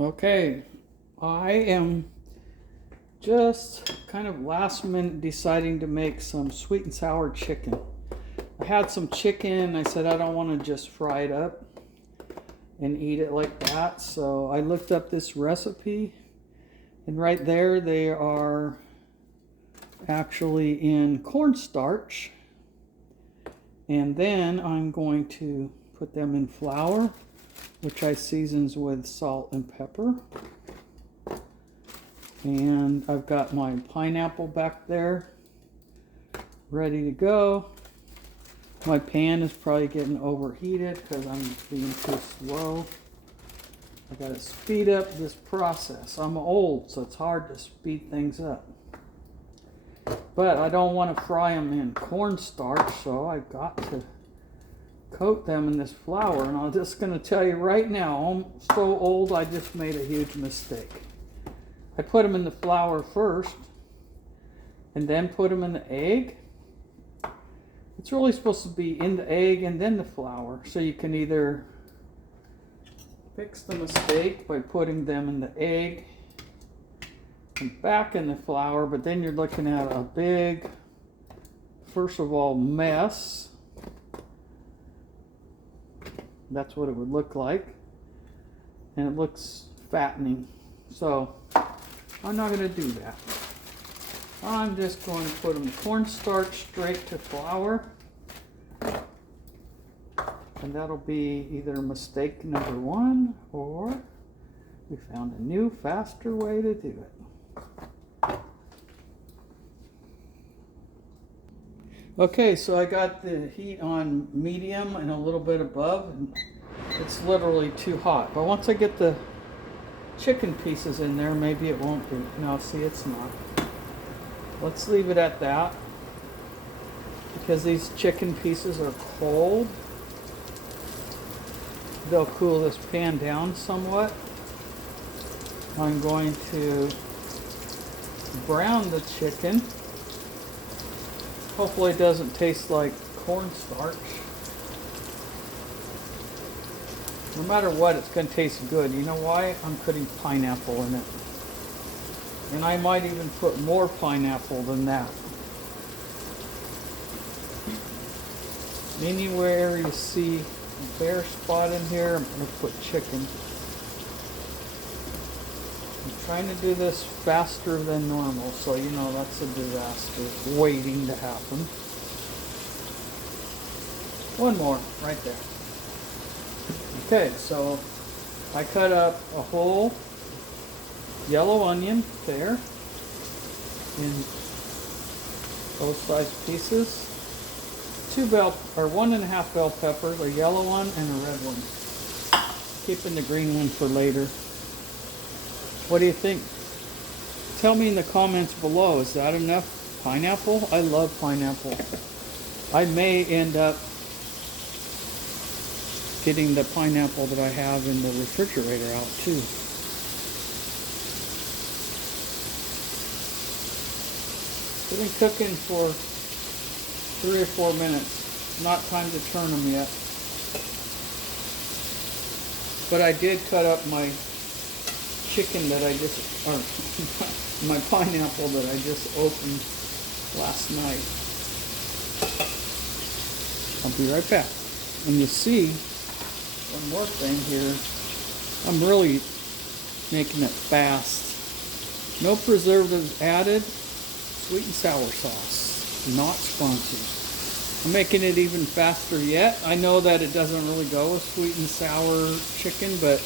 Okay, I am just kind of last minute deciding to make some sweet and sour chicken. I had some chicken. I said I don't want to just fry it up and eat it like that. So I looked up this recipe, and right there they are actually in cornstarch. And then I'm going to put them in flour, which I seasons with salt and pepper. And I've got my pineapple back there ready to go. My pan is probably getting overheated because I'm being too slow. I gotta speed up this process. I'm old, so it's hard to speed things up. But I don't want to fry them in cornstarch, so I got to coat them in this flour. And I'm just going to tell you right now, I'm so old I just made a huge mistake. I put them in the flour first and then put them in the egg. It's really supposed to be in the egg and then the flour, so you can either fix the mistake by putting them in the egg and back in the flour, but then you're looking at a big, first of all, mess. That's what it would look like, and it looks fattening. So I'm not going to do that. I'm just going to put them cornstarch straight to flour, and that'll be either mistake number one, or we found a new, faster way to do it. Okay, so I got the heat on medium and a little bit above, and it's literally too hot. But once I get the chicken pieces in there, maybe it won't be. No, see, it's not. Let's leave it at that, because these chicken pieces are cold. They'll cool this pan down somewhat. I'm going to brown the chicken. Hopefully it doesn't taste like cornstarch. No matter what, it's going to taste good. You know why? I'm putting pineapple in it. And I might even put more pineapple than that. Anywhere you see a bare spot in here, I'm going to put chicken. I'm trying to do this faster than normal, so you know that's a disaster waiting to happen. One more, right there. Okay, so I cut up a whole yellow onion there in those sized pieces. 1.5 bell peppers, a yellow one and a red one. Keeping the green one for later. What do you think? Tell me in the comments below, is that enough pineapple? I love pineapple. I may end up getting the pineapple that I have in the refrigerator out too. They've been cooking for 3 or 4 minutes. Not time to turn them yet. But I did cut up my chicken that I just, or my pineapple that I just opened last night. I'll be right back. And you see, one more thing here, I'm really making it fast. No preservatives added, sweet and sour sauce, not sponsored. I'm making it even faster yet. I know that it doesn't really go with sweet and sour chicken, but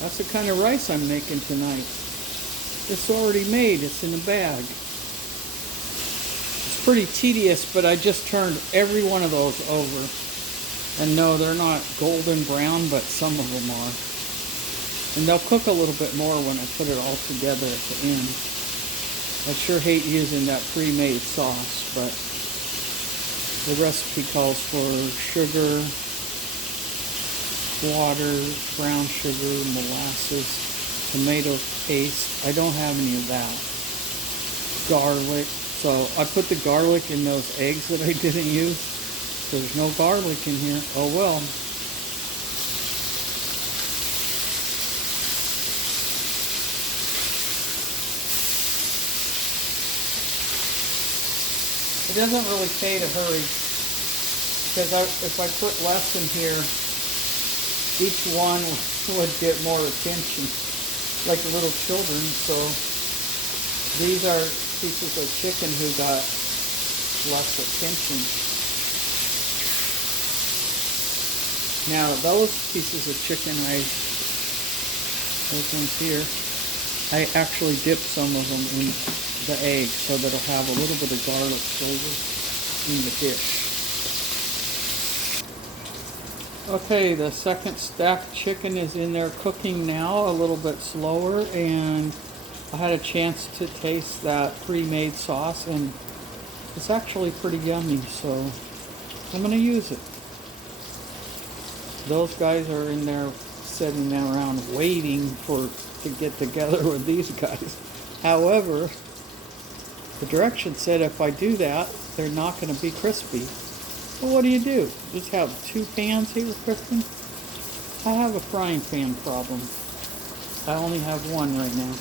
that's the kind of rice I'm making tonight. It's already made, it's in a bag. It's pretty tedious, but I just turned every one of those over. And no, they're not golden brown, but some of them are. And they'll cook a little bit more when I put it all together at the end. I sure hate using that pre-made sauce, but the recipe calls for sugar, water, brown sugar, molasses, tomato paste. I don't have any of that. Garlic. So I put the garlic in those eggs that I didn't use. So there's no garlic in here. Oh well. It doesn't really pay to hurry because if I put less in here, each one would get more attention, like the little children. So these are pieces of chicken who got less attention. Now those pieces of chicken, those ones here, I actually dip some of them in the egg so that it'll have a little bit of garlic flavor in the dish. Okay, the second stacked chicken is in there cooking now, a little bit slower, and I had a chance to taste that pre-made sauce, and it's actually pretty yummy, so I'm going to use it. Those guys are in there sitting around waiting to get together with these guys. However, the directions said if I do that, they're not going to be crispy. Well, what do? Just have two pans here, Kristen? I have a frying pan problem. I only have one right now.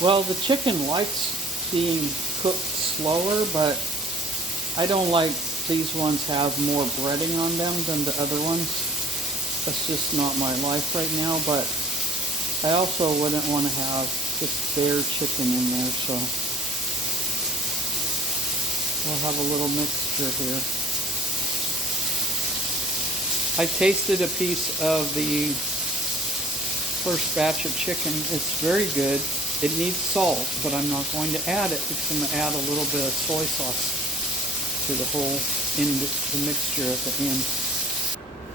Well, the chicken likes being cooked slower, but I don't like these ones have more breading on them than the other ones. That's just not my life right now, but I also wouldn't want to have just bare chicken in there, so we'll have a little mixture here. I tasted a piece of the first batch of chicken. It's very good. It needs salt, but I'm not going to add it because I'm going to add a little bit of soy sauce to the whole the mixture at the end.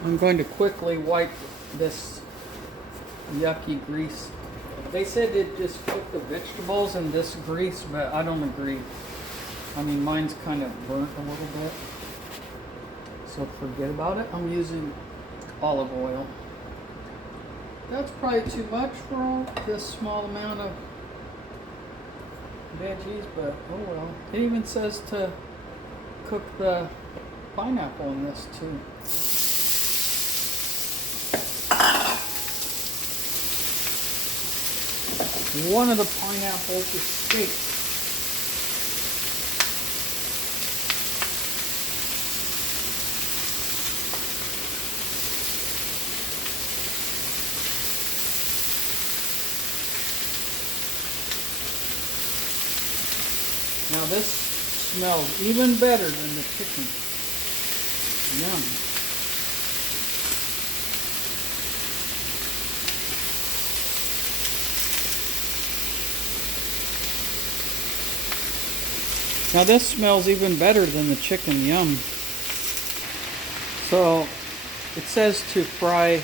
I'm going to quickly wipe this yucky grease. They said it just cook the vegetables in this grease, but I don't agree. I mean, mine's kind of burnt a little bit. So forget about it. I'm using olive oil. That's probably too much for this small amount of veggies, but oh well. It even says to cook the pineapple in this too. One of the pineapples escaped. Now this smells even better than the chicken. Yum. Now this smells even better than the chicken. Yum. So it says to fry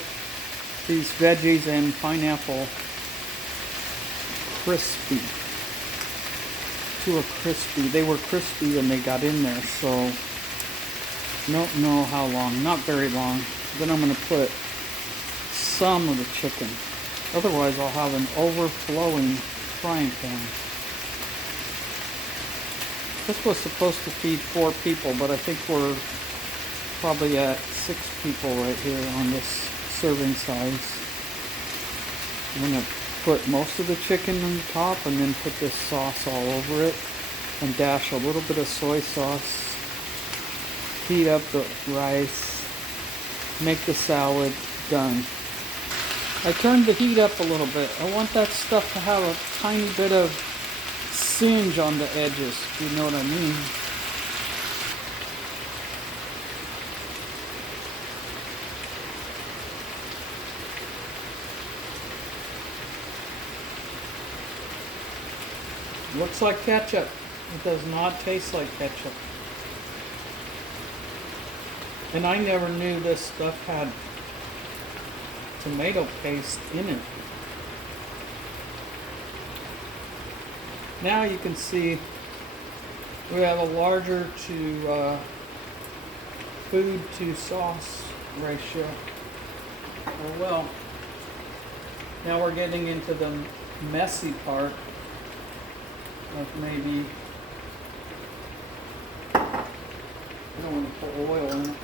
these veggies and pineapple crispy. To a crispy. They were crispy when they got in there, so don't know how long. Not very long. Then I'm going to put some of the chicken. Otherwise I'll have an overflowing frying pan. This was supposed to feed 4 people, but I think we're probably at 6 people right here on this serving size. I'm going to put most of the chicken on the top and then put this sauce all over it and dash a little bit of soy sauce. Heat up the rice. Make the salad. Done. I turned the heat up a little bit. I want that stuff to have a tiny bit of singe on the edges, if you know what I mean. Looks like ketchup. It does not taste like ketchup. And I never knew this stuff had tomato paste in it. Now you can see we have a larger to food to sauce ratio. Oh well. Now we're getting into the messy part of maybe, I don't want to put oil in it.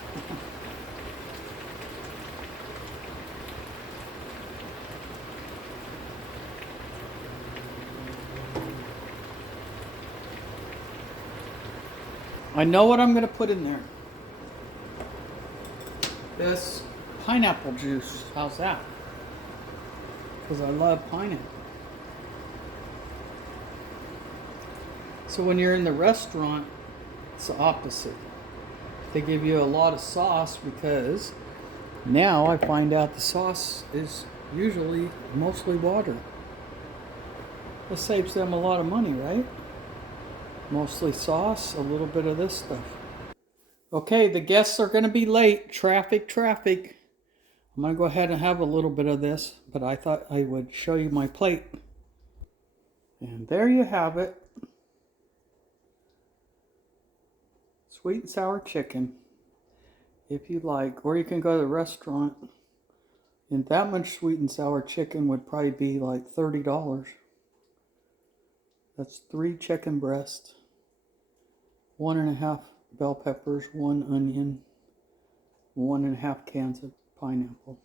I know what I'm going to put in there. This pineapple juice. How's that? Because I love pineapple. So when you're in the restaurant, it's the opposite. They give you a lot of sauce because now I find out the sauce is usually mostly water. This saves them a lot of money, right? Mostly sauce, a little bit of this stuff. Okay, the guests are going to be late. Traffic, traffic. I'm going to go ahead and have a little bit of this, but I thought I would show you my plate. And there you have it. Sweet and sour chicken, if you like. Or you can go to the restaurant. And that much sweet and sour chicken would probably be like $30. That's 3 chicken breasts, 1.5 bell peppers, 1 onion, 1.5 cans of pineapple.